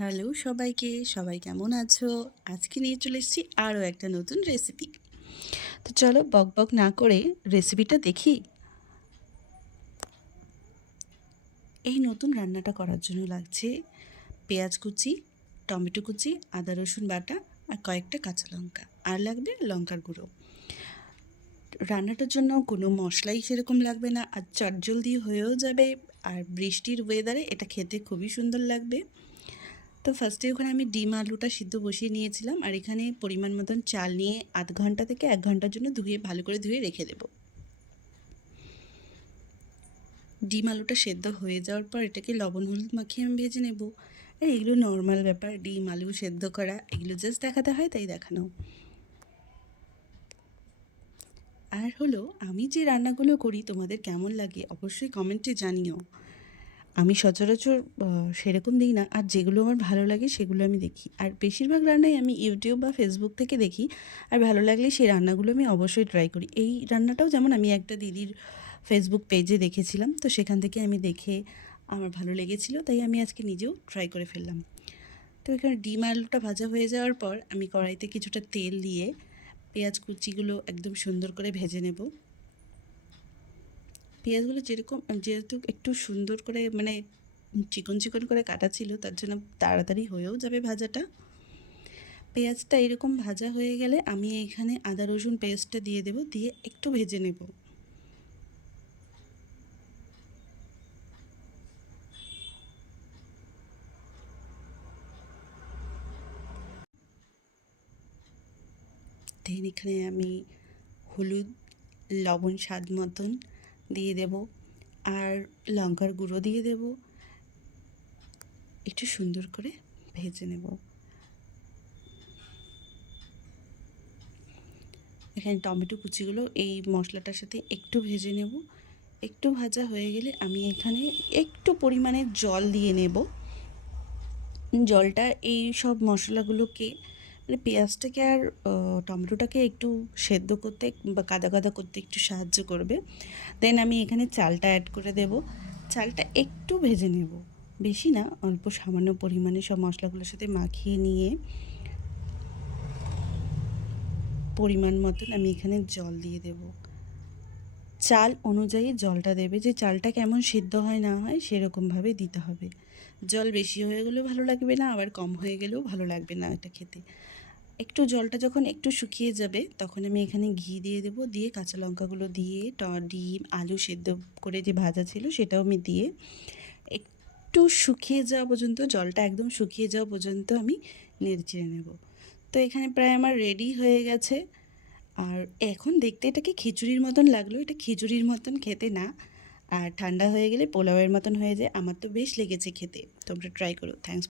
Hello সবাইকে, সবাই কেমন আছো? আজকে নিয়ে চলে এসেছি আরও একটা নতুন রেসিপি। তো চলো বকবক না করে রেসিপিটা দেখি। এই নতুন রান্নাটা করার জন্য লাগছে পেঁয়াজ কুচি, টমেটো কুচি, আদা রসুন বাটা আর কয়েকটা কাঁচা লঙ্কা। আর লাগবে লঙ্কার গুঁড়ো। রান্নাটার জন্য কোনো মশলাই সেরকম লাগবে না, আর চটজলদি হয়েও যাবে। আর বৃষ্টির ওয়েদারে এটা খেতে খুবই সুন্দর লাগবে। তো ফার্স্টে ওখানে আমি ডিম আলুটা সিদ্ধ বসিয়ে নিয়েছিলাম, আর এখানে পরিমাণ মতন চাল নিয়ে আধ ঘন্টা থেকে 1 ঘন্টার জন্য ভালো করে ধুয়ে রেখে দেব। ডিম আলুটা সেদ্ধ হয়ে যাওয়ার পর এটাকে লবণ হলুদ মাখিয়ে আমি ভেজে নেব। আর এগুলো নর্মাল ব্যাপার, ডিম আলু সেদ্ধ করা, এগুলো জাস্ট দেখাতে হয় তাই দেখানো। আর হলো, আমি যে রান্নাগুলো করি তোমাদের কেমন লাগে অবশ্যই কমেন্টে জানিও। আমি সচরাচর সেরকম দিই না, আর যেগুলো আমার ভালো লাগে সেগুলো আমি দেখি। আর বেশিরভাগ রান্নাই আমি ইউটিউব বা ফেসবুক থেকে দেখি, আর ভালো লাগলে সেই রান্নাগুলো আমি অবশ্যই ট্রাই করি। এই রান্নাটাও যেমন আমি একটা দিদির ফেসবুক পেজে দেখেছিলাম, তো সেখান থেকে আমি দেখে আমার ভালো লেগেছিলো, তাই আমি আজকে নিজেও ট্রাই করে ফেললাম। তো এখানে ডিম আলুটা ভাজা হয়ে যাওয়ার পর আমি কড়াইতে কিছুটা তেল দিয়ে পেঁয়াজ কুচিগুলো একদম সুন্দর করে ভেজে নেব। পেঁয়াজগুলো যেহেতু একটু সুন্দর করে চিকন চিকন করে কাটা ছিল, তার জন্য তাড়াতাড়ি হয়েও যাবে ভাজাটা। পেঁয়াজটা এরকম ভাজা হয়ে গেলে আমি এখানে আদা রসুন পেস্টটা দিয়ে দেব, দিয়ে একটু ভেজে নেব। দেন এখানে আমি হলুদ, লবণ স্বাদ মতন দিয়ে দেব, আর লঙ্কার গুঁড়ো দিয়ে দেব। একটু সুন্দর করে ভেজে নেব। এখানে টমেটো কুচিগুলো এই মশলাটার সাথে একটু ভেজে নেব। একটু ভাজা হয়ে গেলে আমি এখানে একটু পরিমাণে জল দিয়ে নেব। জলটা এই সব মশলাগুলোকে পেঁয়াজটাকে আর টমেটোটাকে একটু সেদ্ধ করতে বা কাদা কাদা করতে একটু সাহায্য করবে। দেন আমি এখানে চালটা অ্যাড করে দেব। চালটা একটু ভেজে নেব, বেশি না, অল্প সামান্য পরিমাণে সব মশলাগুলোর সাথে মাখিয়ে নিয়ে পরিমাণ মতন আমি এখানে জল দিয়ে দেব। চাল অনুযায়ী জলটা দেবে, যে চালটা কেমন সিদ্ধ হয় না হয় সেরকমভাবে দিতে হবে। জল বেশি হয়ে গেলেও ভালো লাগবে না, আবার কম হয়ে গেলেও ভালো লাগবে না এটা খেতে। একটু জলটা যখন একটু শুকিয়ে যাবে তখন আমি এখানে ঘি দিয়ে দেবো, দিয়ে কাঁচা লঙ্কাগুলো দিয়ে ডিম আলু সেদ্ধ করে যে ভাজা ছিল সেটাও আমি দিয়ে একটু শুকিয়ে যাওয়া পর্যন্ত, জলটা একদম শুকিয়ে যাওয়া পর্যন্ত আমি নেড়ে নেব। তো এখানে প্রায় আমার রেডি হয়ে গেছে। আর এখন দেখতে এটাকে খিচুড়ির মতন লাগলো, এটা খিচুড়ির মতন খেতে না, আর ঠান্ডা হয়ে গেলে পোলাওয়ের মতন হয়ে যায়। আমার তো বেশ লেগেছে খেতে, তোমরা ট্রাই করো। থ্যাংকস।